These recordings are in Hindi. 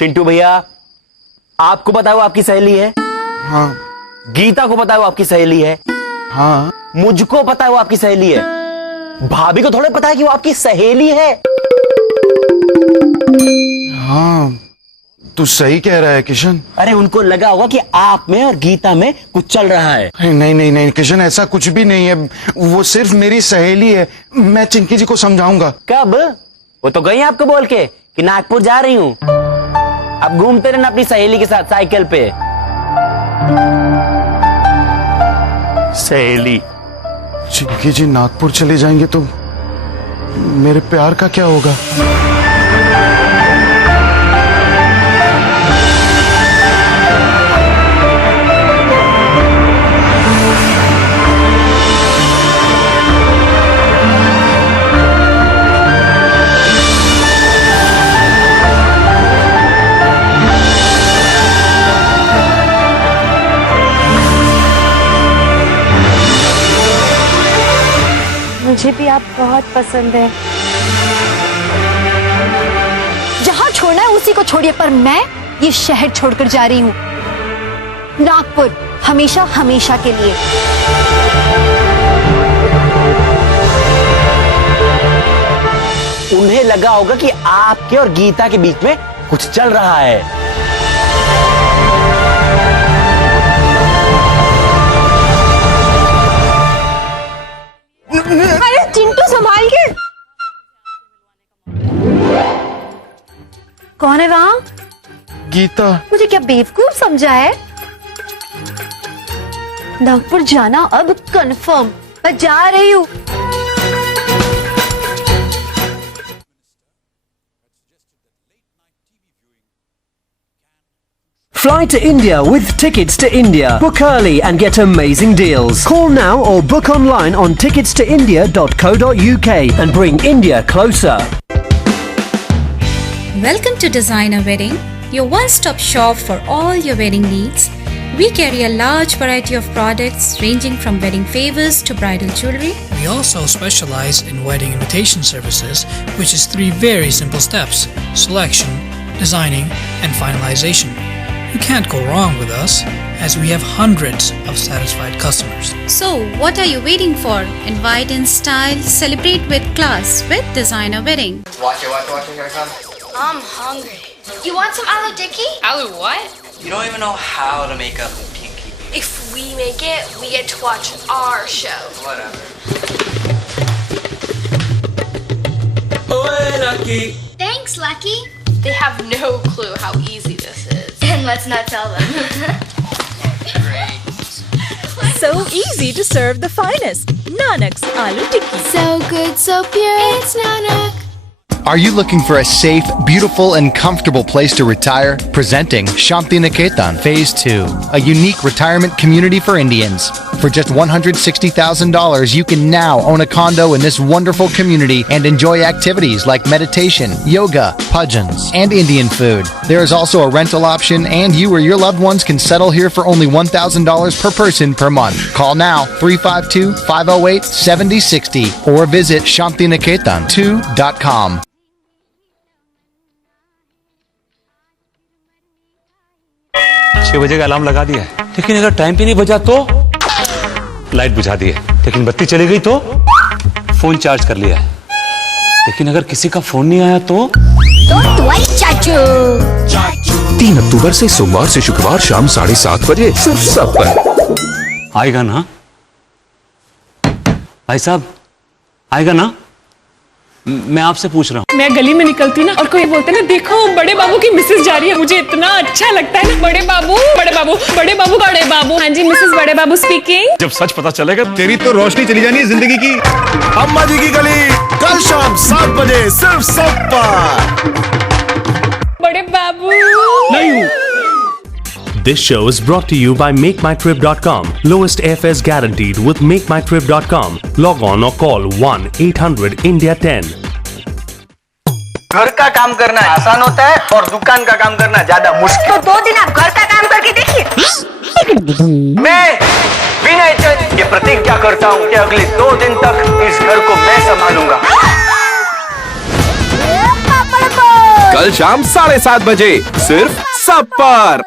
चिंटू भैया, आपको पता है वो आपकी सहेली है? हाँ। गीता को पता है वो आपकी सहेली है? हाँ। मुझको पता है वो आपकी सहेली है। भाभी को थोड़ा पता है कि वो आपकी सहेली है। हाँ, तू सही कह रहा है किशन। अरे उनको लगा होगा कि आप में और गीता में कुछ चल रहा है। नहीं नहीं नहीं किशन, ऐसा कुछ भी नहीं है। वो सिर्फ मेरी सहेली है। मैं चिंकी जी को समझाऊंगा। कब? वो तो गई आपको बोल के कि नागपुर जा रही हूं। अब घूमते रहना अपनी सहेली के साथ साइकिल पे। सहेली। चिंकी जी नागपुर चले जाएंगे तो मेरे प्यार का क्या होगा? मुझे भी आप बहुत पसंद है। जहां छोड़ना है उसी को छोड़िए, पर मैं ये शहर छोड़कर जा रही हूं, नागपुर, हमेशा हमेशा के लिए। उन्हें लगा होगा कि आपके और गीता के बीच में कुछ चल रहा है। अरे चिंटू, संभाल के। कौन है वहां? गीता। मुझे क्या बेवकूफ समझा है? नागपुर जाना अब कंफर्म। मैं जा रही हूँ। Fly to India with Tickets to India. Book early and get amazing deals. Call now or book online on ticketstoindia.co.uk and bring India closer. Welcome to Designer Wedding, your one-stop shop for all your wedding needs. We carry a large variety of products ranging from wedding favors to bridal jewelry. We also specialize in wedding invitation services, which is 3 very simple steps: selection, designing, and finalization. You can't go wrong with us, as we have hundreds of satisfied customers. So, what are you waiting for? Invite in style, celebrate with class with Designer Wedding. Watch it, here it comes. I'm hungry. You want some aloo tikki? Aloo what? You don't even know how to make a pinky. If we make it, we get to watch our show. Whatever. Thanks, Lucky. They have no clue how easy this is. And let's not tell them. So easy to serve the finest. Nanak's Aloo Tikki. So good, so pure. It's Nanak. Are you looking for a safe, beautiful, and comfortable place to retire? Presenting Shanti Niketan Phase 2, a unique retirement community for Indians. For just $160,000, you can now own a condo in this wonderful community and enjoy activities like meditation, yoga, bhajans, and Indian food. There is also a rental option, and you or your loved ones can settle here for only $1,000 per person per month. Call now 352-508-7060 or visit shantiniketan2.com. 6 बजे का अलार्म लगा दिया है, लेकिन अगर टाइम पे नहीं बजा तो लाइट बुझा दी है, लेकिन बत्ती चली गई तो फोन चार्ज कर लिया है, लेकिन अगर किसी का फोन नहीं आया तो चाचू 3 अक्टूबर से सोमवार से शुक्रवार शाम 7:30 बजे सिर्फ सब पर। आएगा ना भाई साहब, आएगा ना? मैं आपसे पूछ रहा हूँ। मैं गली में निकलती ना और कोई बोलते ना, देखो बड़े बाबू की मिसेज जा रही है, मुझे इतना अच्छा लगता है ना। बड़े बाबू, बड़े बाबू, बड़े बाबू, बड़े बाबू। हाँ जी, मिसेज बड़े बाबू स्पीकिंग। जब सच पता चलेगा तेरी तो रोशनी चली जानी है जिंदगी की। अम्मा जी की गली कल शाम 7 बजे सिर्फ सब पर। बड़े बाबू नहीं। This show is brought to you by MakeMyTrip.com. Lowest airfares guaranteed with MakeMyTrip.com. Log on or call 1-800-INDIA-10. घर का काम करना आसान होता है और दुकान का काम करना ज्यादा मुश्किल। तो 2 दिन आप घर का काम करके देखिए। मैं विनय चंद ये प्रतिज्ञा करता हूँ कि अगले 2 दिन तक इस घर को मैं संभालूंगा। पापड़ कल शाम 7:30 बजे सिर्फ सब पर।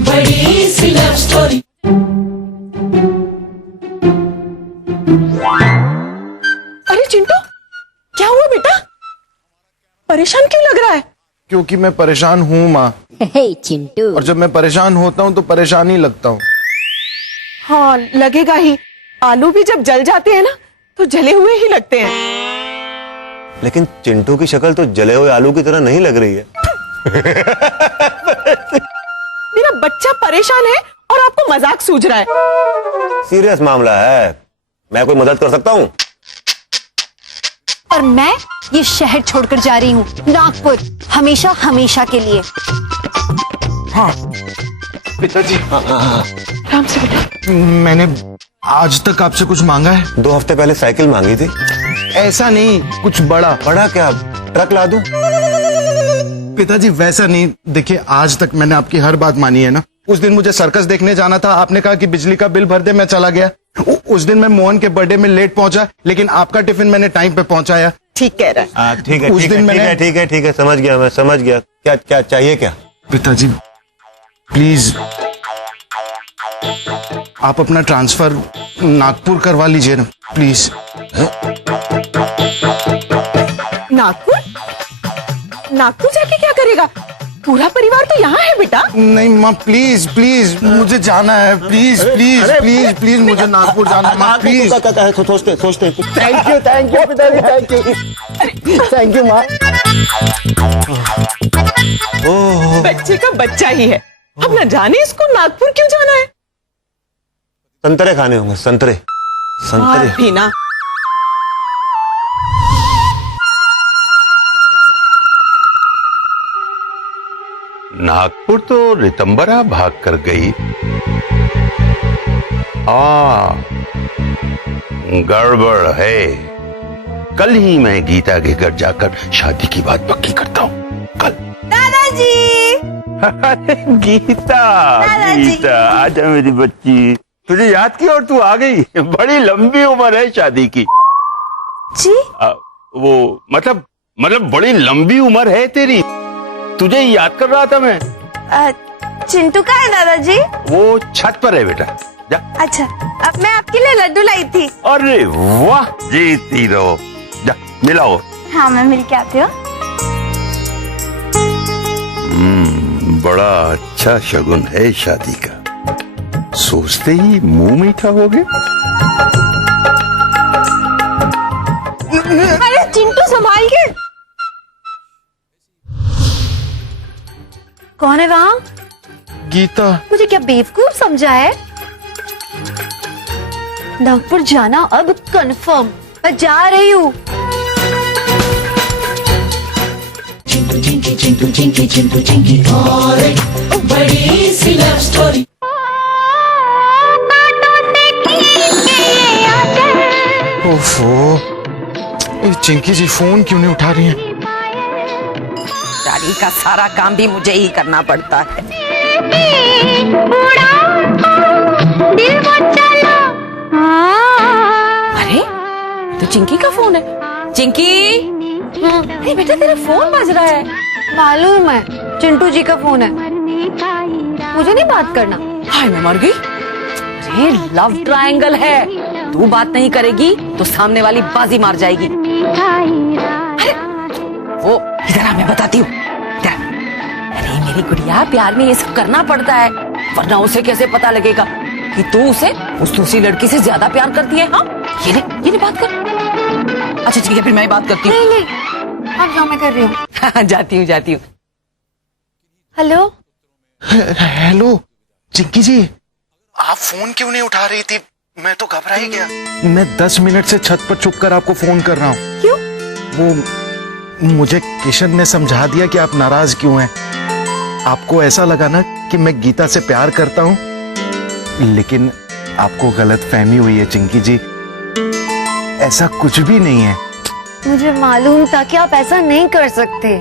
बड़ी सी लव स्टोरी। अरे चिंटू, क्या हुआ बेटा? परेशान क्यों लग रहा है? क्योंकि मैं परेशान हूँ माँ। चिंटू। और जब मैं परेशान होता हूँ तो परेशान ही लगता हूँ। हाँ, लगेगा ही। आलू भी जब जल जाते हैं ना तो जले हुए ही लगते हैं। लेकिन चिंटू की शक्ल तो जले हुए आलू की तरह नहीं लग रही है। मेरा बच्चा परेशान है और आपको मजाक सूझ रहा है। सीरियस मामला है, मैं कोई मदद कर सकता हूँ? और मैं ये शहर छोड़कर जा रही हूँ, नागपुर, हमेशा हमेशा के लिए। हाँ पिताजी। राम से बेटा। मैंने आज तक आपसे कुछ मांगा है? 2 हफ्ते पहले साइकिल मांगी थी। ऐसा नहीं, कुछ बड़ा। बड़ा क्या? ट्रक ला दूं? पिताजी वैसा नहीं, देखिए आज तक मैंने आपकी हर बात मानी है ना। उस दिन मुझे सर्कस देखने जाना था, आपने कहा कि बिजली का बिल भर दे, मैं चला गया। उस दिन मैं मोहन के बर्थडे में लेट पहुंचा, लेकिन आपका टिफिन मैंने टाइम पे पहुंचाया। ठीक कह रहा है। ठीक है, उस ठीक दिन है, मैंने ठीक है, समझ गया, मैं समझ गया। क्या क्या चाहिए क्या? पिताजी प्लीज आप अपना ट्रांसफर नागपुर करवा लीजिए ना, प्लीज। नागपुर? नागपुर जाके क्या करेगा? पूरा परिवार तो यहाँ है बेटा। नहीं माँ, प्लीज प्लीज मुझे जाना है, प्लीज प्लीज प्लीज प्लीज मुझे नागपुर जाना है माँ, प्लीज। सोचते थैंक यू पिताजी, थैंक यू माँ। बच्चे का बच्चा ही है, अब न जाने इसको नागपुर क्यों जाना है। संतरे खाने होंगे, संतरे। भी ना। नागपुर तो रितंबरा भाग कर गई। गड़बड़ है। कल ही मैं गीता के घर जाकर शादी की बात पक्की करता हूँ। कल। दादाजी। अरे गीता, गीता आजा मेरी बच्ची, तुझे याद किया और तू आ गई। बड़ी लंबी उम्र है शादी की। जी? वो मतलब बड़ी लंबी उम्र है तेरी। तुझे याद कर रहा था मैं। चिंटू कहाँ है दादाजी? वो छत पर है बेटा, जा। अच्छा, अब मैं आपके लिए लड्डू लाई थी। अरे वाह, जीती रहो, जा मिलाओ। हाँ, मैं मिल के आती हूँ। बड़ा अच्छा शगुन है शादी का। सोचते ही मुंह मीठा हो गया। अरे चिंटू संभाल के। कौन है वहाँ? गीता। मुझे क्या बेवकूफ समझा है? नागपुर जाना अब कंफर्म, मैं जा रही हूँ। चिंटू और बड़ी सी लव स्टोरी। ओफो, चिंकी जी फोन क्यों नहीं उठा रही हैं? गाड़ी का सारा काम भी मुझे ही करना पड़ता है। अरे तो चिंकी का फोन है। चिंकी, अरे बेटा तेरा फोन बज रहा है। मालूम है, चिंटू जी का फोन है, मुझे नहीं बात करना। हाय मैं मर गई। अरे लव ट्रायंगल है, तू बात नहीं करेगी तो सामने वाली बाजी मार जाएगी। अरे वो इधर आ, मैं बताती हूँ। अरे मेरी गुड़िया, प्यार में ये सब करना पड़ता है, वरना उसे कैसे पता लगेगा कि तू उसे उस दूसरी लड़की से ज्यादा प्यार करती है। हाँ ये ले बात कर। अच्छा ठीक है, फिर मैं बात करती हूँ। नहीं, अब जाओ, मैं कर रही हूँ। जाती हूँ। हेलो हेलो चिंकी जी, आप फोन क्यों नहीं उठा रही थी? मैं तो घबरा ही गया। मैं 10 मिनट से छत पर छुप कर आपको फोन कर रहा हूँ। क्यों? वो मुझे किशन ने समझा दिया कि आप नाराज क्यों हैं। आपको ऐसा लगा ना कि मैं गीता से प्यार करता हूँ, लेकिन आपको गलत फहमी हुई है चिंकी जी। ऐसा कुछ भी नहीं है। मुझे मालूम था कि आप ऐसा नहीं कर सकते।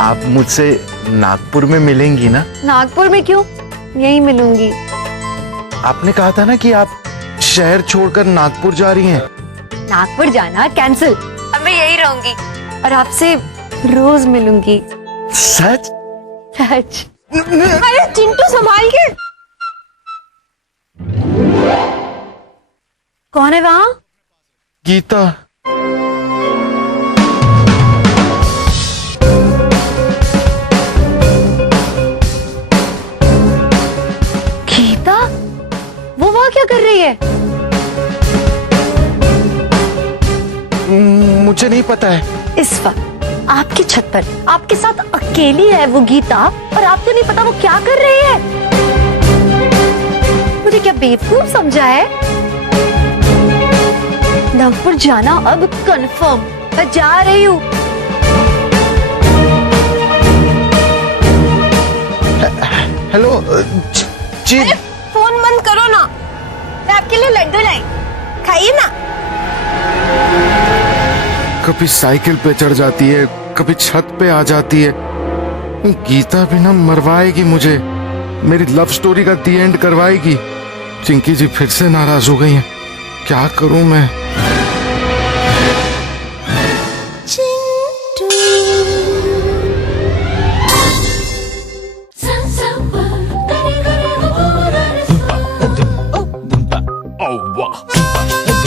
आप मुझसे नागपुर में मिलेंगी ना? नागपुर में क्यों? यहीं मिलूंगी। आपने कहा था ना कि आप शहर छोड़कर नागपुर जा रही हैं। नागपुर जाना कैंसिल, अब मैं यही रहूंगी और आपसे रोज मिलूंगी। सच? सच। अरे चिंटू संभाल के। कौन है वहां? गीता। गीता? वो वहां क्या कर रही है? मुझे नहीं पता है। इस वक्त आपकी छत पर आपके साथ अकेली है वो गीता और आपको नहीं पता वो क्या कर रही है? मुझे क्या बेवकूफ समझा है? नागपुर जाना अब कंफर्म, मैं जा रही हूँ। हेलो जी। अरे फोन बंद करो ना, मैं आपके लिए लड्डू लाई, खाइए ना। कभी साइकिल पे चढ़ जाती है, कभी छत पे आ जाती है। गीता भी ना मरवाएगी मुझे, मेरी लव स्टोरी का दी एंड करवाएगी। चिंकी जी फिर से नाराज हो गई हैं, क्या करूं मैं? Oh, wow.